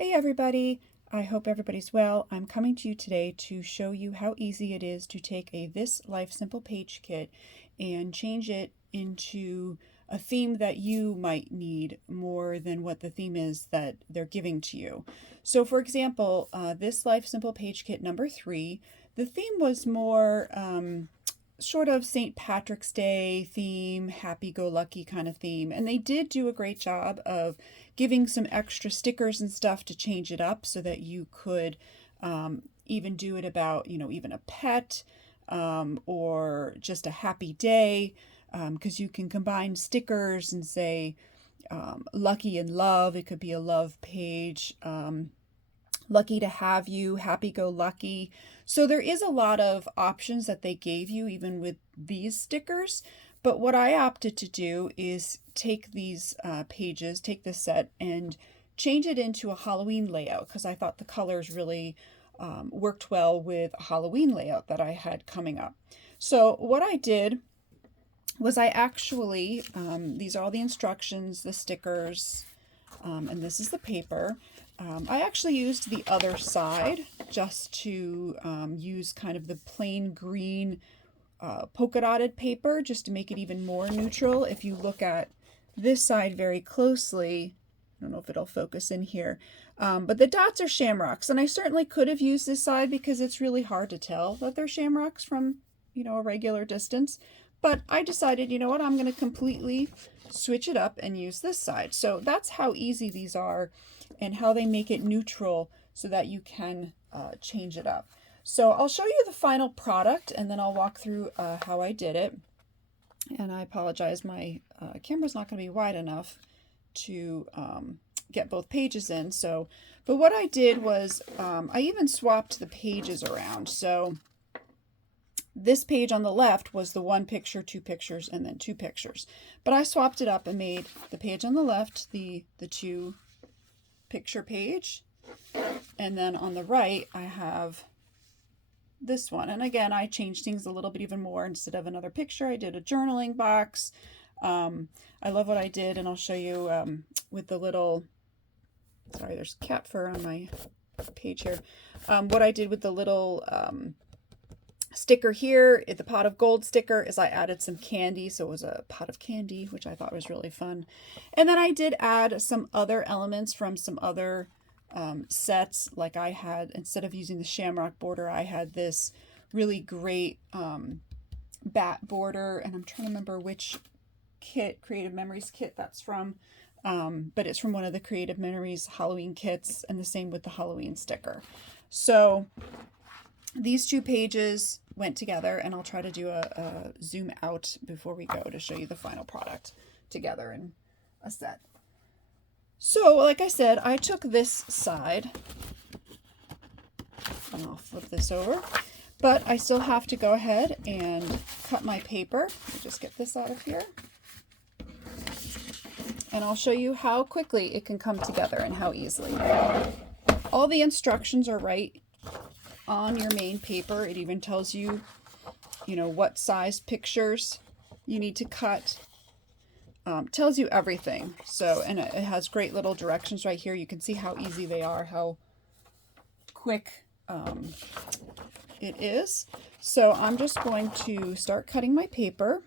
Hey everybody, I hope everybody's well. I'm coming to you today to show you how easy it is to take a This Life Simple page kit and change it into a theme that you might need more than what the theme is that they're giving to you. So for example, This Life Simple page kit number 3, the theme was more sort of St. Patrick's Day theme, happy-go-lucky kind of theme. And they did do a great job of giving some extra stickers and stuff to change it up so that you could even do it about, even a pet or just a happy day, because you can combine stickers and say lucky and love. It could be a love page. Lucky to have you, happy go lucky. So there is a lot of options that they gave you even with these stickers. But what I opted to do is take these pages, take this set and change it into a Halloween layout because I thought the colors really worked well with a Halloween layout that I had coming up. So what I did was I actually, these are all the instructions, the stickers, and this is the paper. I actually used the other side just to use kind of the plain green polka dotted paper just to make it even more neutral. If you look at this side very closely, I don't know if it'll focus in here, but the dots are shamrocks, and I certainly could have used this side because it's really hard to tell that they're shamrocks from, a regular distance. But I decided, you know what, I'm going to completely switch it up and use this side. So that's how easy these are and how they make it neutral so that you can change it up. So I'll show you the final product and then I'll walk through how I did it. And I apologize, my camera's not going to be wide enough to get both pages in. But what I did was I even swapped the pages around. So this page on the left was the 1 picture, 2 pictures, and then 2 pictures. But I swapped it up and made the page on the left the 2 picture page. And then on the right, I have this one. And again, I changed things a little bit even more. Instead of another picture, I did a journaling box. I love what I did, and I'll show you with the little, sorry, there's cat fur on my page here. What I did with the little sticker here, the pot of gold sticker, is I added some candy. So it was a pot of candy, which I thought was really fun. And then I did add some other elements from some other sets. Like I had, instead of using the shamrock border, I had this really great bat border. And I'm trying to remember which kit, Creative Memories kit that's from. But it's from one of the Creative Memories Halloween kits, and the same with the Halloween sticker. So these 2 pages went together, and I'll try to do a zoom out before we go to show you the final product together in a set. So, like I said, I took this side, and I'll flip this over, but I still have to go ahead and cut my paper. Let me just get this out of here. And I'll show you how quickly it can come together and how easily. All the instructions are right on your main paper. It even tells you, what size pictures you need to cut. Tells you everything. So, and it has great little directions right here. You can see how easy they are, how quick it is. So I'm just going to start cutting my paper.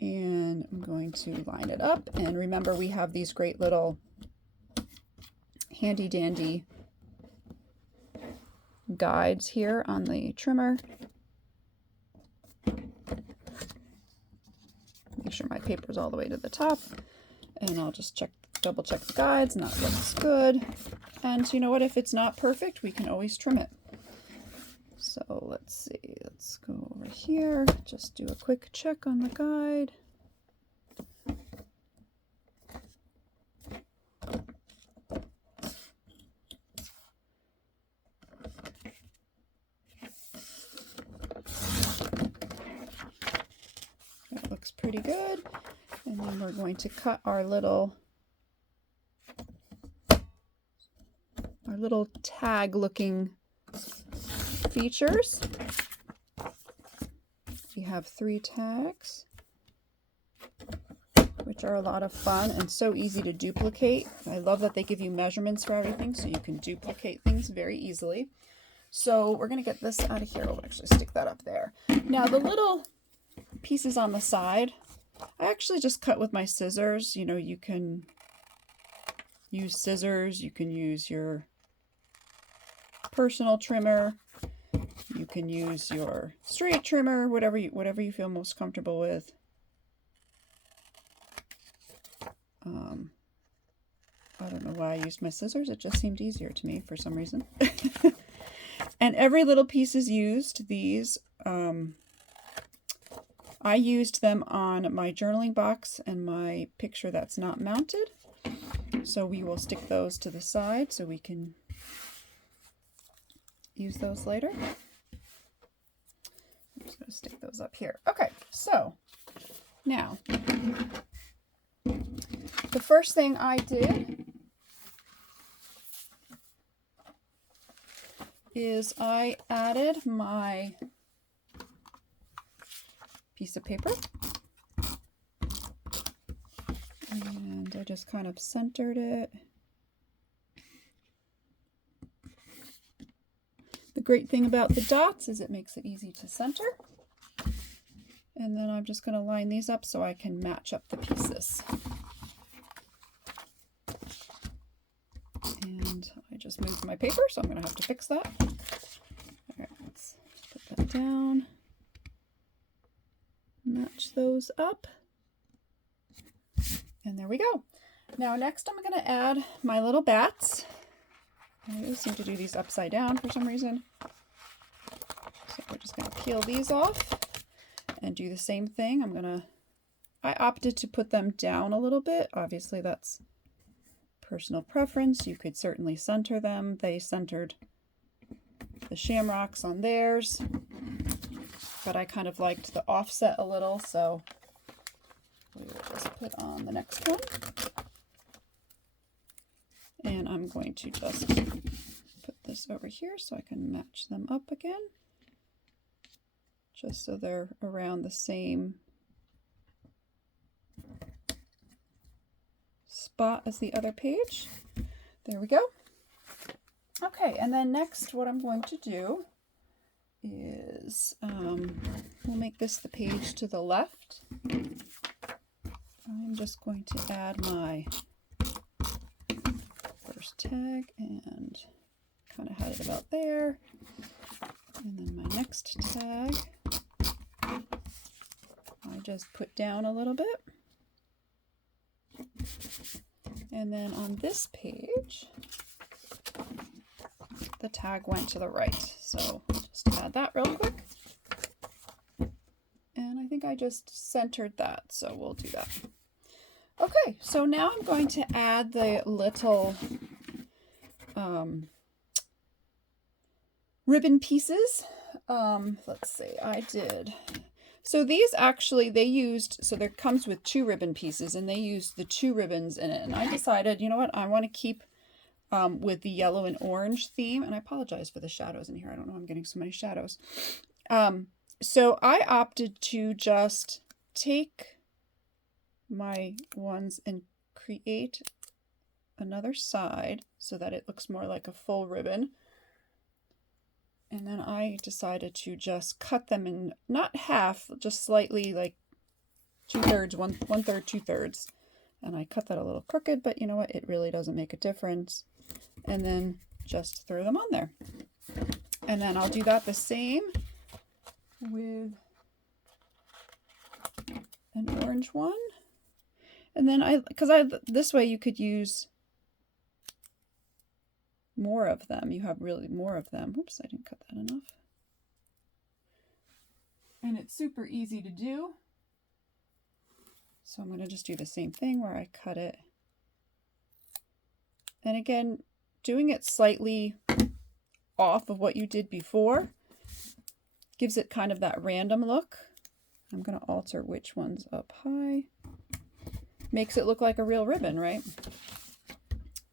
And I'm going to line it up. And remember, we have these great little handy dandy guides here on the trimmer. Make sure my paper is all the way to the top, and I'll just double check the guides, and that looks good. And you know what, if it's not perfect, we can always trim it. So let's see, let's go over here, just do a quick check on the guide. That looks pretty good. And then we're going to cut our little tag looking features. We have 3 tags, which which are a lot of fun and so easy to duplicate. I love that they give you measurements for everything so you can duplicate things very easily. So we're going to get this out of here. I'll actually stick that up there. Now the little pieces on the side, I actually just cut with my scissors. You know, you can use scissors, you can use your personal trimmer, you can use your straight trimmer, whatever you feel most comfortable with. I don't know why I used my scissors. It just seemed easier to me for some reason. And every little piece is used. These, I used them on my journaling box and my picture that's not mounted. So we will stick those to the side so we can use those later. I'm just going to stick those up here. Okay, so now the first thing I did is I added my piece of paper and I just kind of centered it. The great thing about the dots is it makes it easy to center. And then I'm just going to line these up so I can match up the pieces. And I just moved my paper, so I'm going to have to fix that. All right, let's put that down. Match those up. And there we go. Now next I'm going to add my little bats. I always seem to do these upside down for some reason. So we're just going to peel these off and do the same thing. I opted to put them down a little bit. Obviously that's personal preference. You could certainly center them. They centered the shamrocks on theirs, but I kind of liked the offset a little, so we will just put on the next one. And I'm going to just put this over here so I can match them up again, just so they're around the same spot as the other page. There we go. Okay, and then next what I'm going to do is we'll make this the page to the left. I'm just going to add my first tag and kind of had it about there. And then my next tag, I just put down a little bit. And then on this page, the tag went to the right. So just add that real quick. And I think I just centered that, so we'll do that. Okay, so now I'm going to add the little ribbon pieces. Let's see, I did. So these actually, they used, so there comes with 2 ribbon pieces and they used the 2 ribbons in it. And I decided, you know what, I want to keep with the yellow and orange theme. And I apologize for the shadows in here. I don't know, I'm getting so many shadows. So I opted to just take my ones and create another side so that it looks more like a full ribbon. And then I decided to just cut them in, not half, just slightly, like 2/3, 1/3, 2/3. And I cut that a little crooked, but you know what? It really doesn't make a difference. And then just throw them on there. And then I'll do that the same with an orange one. And then this way you could use more of them. You have really more of them. Oops, I didn't cut that enough. And it's super easy to do. So I'm going to just do the same thing where I cut it. And again, doing it slightly off of what you did before gives it kind of that random look. I'm going to alter which one's up high. Makes it look like a real ribbon, right?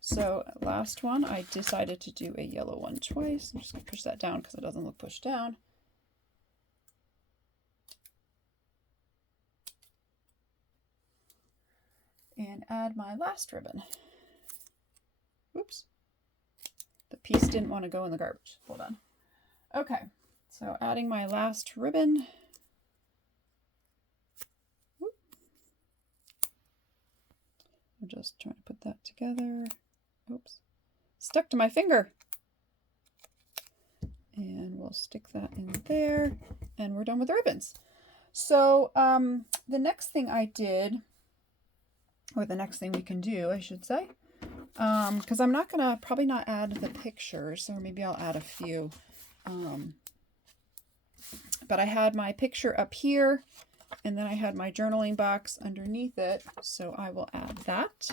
So last one, I decided to do a yellow one twice. I'm just going to push that down because it doesn't look pushed down. and add my last ribbon. Oops. The piece didn't want to go in the garbage. Hold on. Okay, so adding my last ribbon. I'm just trying to put that together. Oops. Stuck to my finger. And we'll stick that in there. And we're done with the ribbons. So the next thing I did, or the next thing we can do, I should say, because I'm not gonna, probably not add the pictures, or maybe I'll add a few. But I had my picture up here, and then I had my journaling box underneath it, so I will add that.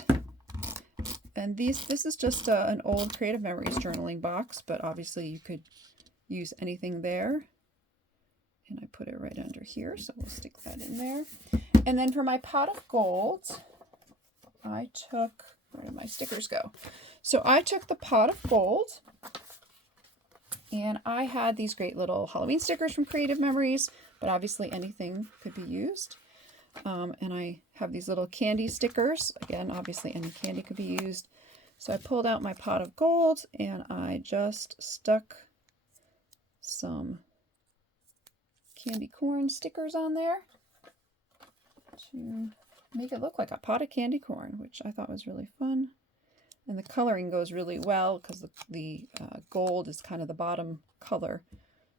And this is just an old Creative Memories journaling box, but obviously you could use anything there. And I put it right under here, so we'll stick that in there. And then for my pot of gold, I took, where did my stickers go? So I took the pot of gold, and I had these great little Halloween stickers from Creative Memories, but obviously anything could be used. And I have these little candy stickers. Again, obviously any candy could be used. So I pulled out my pot of gold, and I just stuck some candy corn stickers on there to make it look like a pot of candy corn, which I thought was really fun. And the coloring goes really well because the gold is kind of the bottom color.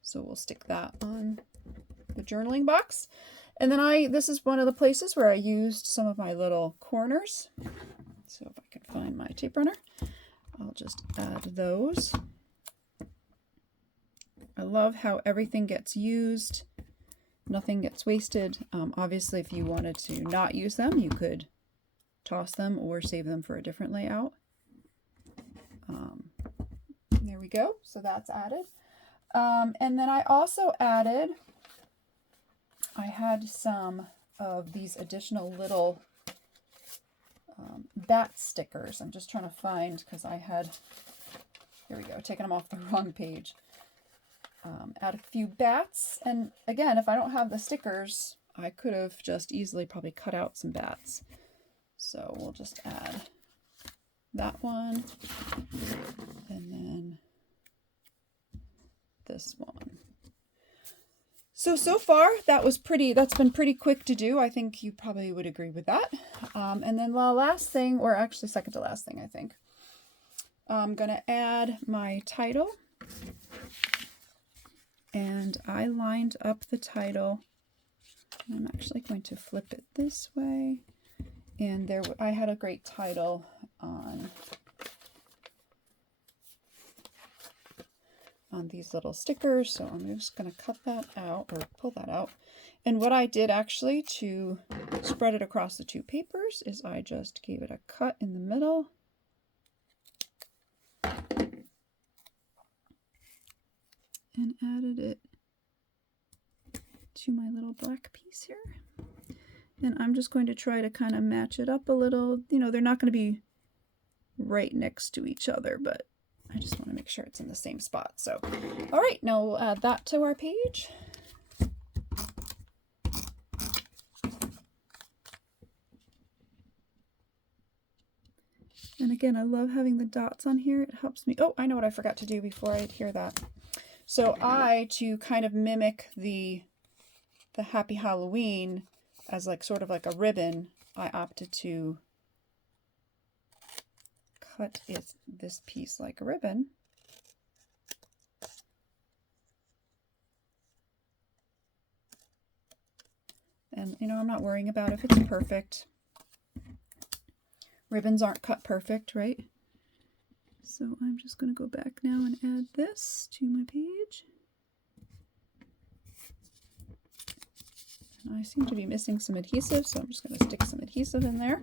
So we'll stick that on the journaling box. And then this is one of the places where I used some of my little corners. So if I can find my tape runner, I'll just add those. I love how everything gets used. Nothing gets wasted. Obviously, if you wanted to not use them, you could toss them or save them for a different layout. There we go. So that's added. And then I also added, I had some of these additional little bat stickers. I'm just trying to find, because I had, here we go, taking them off the wrong page. Add a few bats, and again, if I don't have the stickers, I could have just easily probably cut out some bats. So we'll just add that one, and then this one. So far that's been pretty quick to do. I think you probably would agree with that. And then the last thing, or actually second to last thing, I think, I'm gonna add my title. And I lined up the title. I'm actually going to flip it this way. And I had a great title on these little stickers. So I'm just going to cut that out, or pull that out. And what I did actually to spread it across the two papers is I just gave it a cut in the middle. And added it to my little black piece here. And I'm just going to try to kind of match it up a little. You know, they're not going to be right next to each other, but I just want to make sure it's in the same spot. So, all right, now we'll add that to our page. And again, I love having the dots on here. It helps me. Oh, I know what I forgot to do before I hear that. So to kind of mimic the Happy Halloween as sort of like a ribbon, I opted to cut this piece like a ribbon. And, you know, I'm not worrying about if it's perfect. Ribbons aren't cut perfect, right? So I'm just going to go back now and add this to my page. And I seem to be missing some adhesive, so I'm just going to stick some adhesive in there.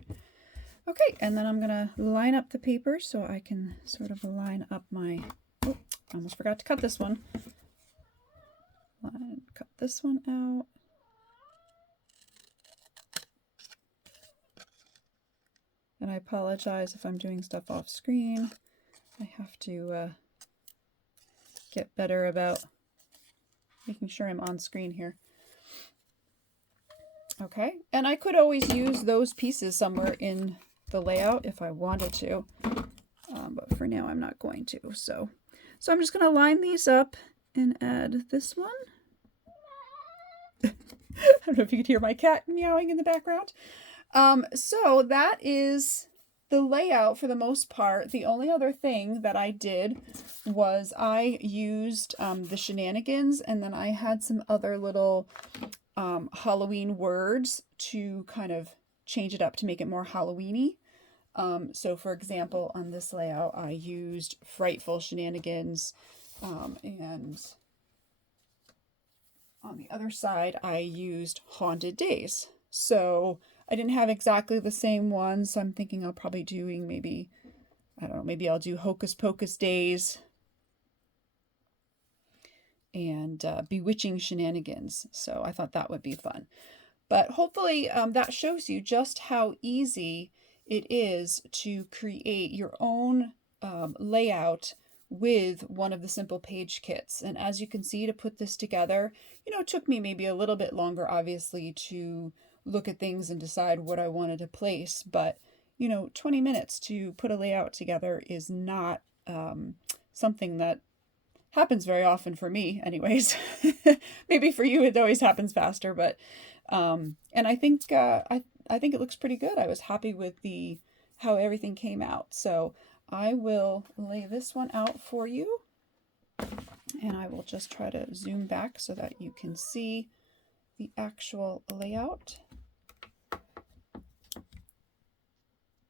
Okay, and then I'm going to line up the paper so I can sort of line up my... Oh, I almost forgot to cut this one. Cut this one out. And I apologize if I'm doing stuff off screen. I have to get better about making sure I'm on screen here. Okay, and I could always use those pieces somewhere in the layout if I wanted to, but for now I'm not going to. So I'm just going to line these up and add this one. I don't know if you could hear my cat meowing in the background. So that is the layout for the most part. The only other thing that I did was I used the shenanigans, and then I had some other little Halloween words to kind of change it up to make it more Halloweeny. So for example, on this layout, I used frightful shenanigans, and on the other side, I used haunted days. So I didn't have exactly the same ones. So I'm thinking I'll probably doing maybe, I don't know, maybe I'll do hocus pocus days and bewitching shenanigans. So I thought that would be fun. But hopefully that shows you just how easy it is to create your own layout with one of the simple page kits. And as you can see, to put this together, it took me maybe a little bit longer, obviously, to look at things and decide what I wanted to place. But, 20 minutes to put a layout together is not something that happens very often for me anyways. Maybe for you it always happens faster, but and I think I think it looks pretty good. I was happy with the how everything came out. So I will lay this one out for you, and I will just try to zoom back so that you can see the actual layout.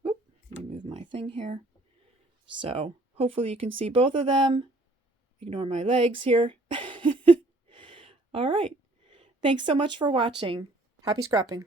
Oop, let me move my thing here. So hopefully you can see both of them. Ignore my legs here. All right. Thanks so much for watching. Happy scrapping.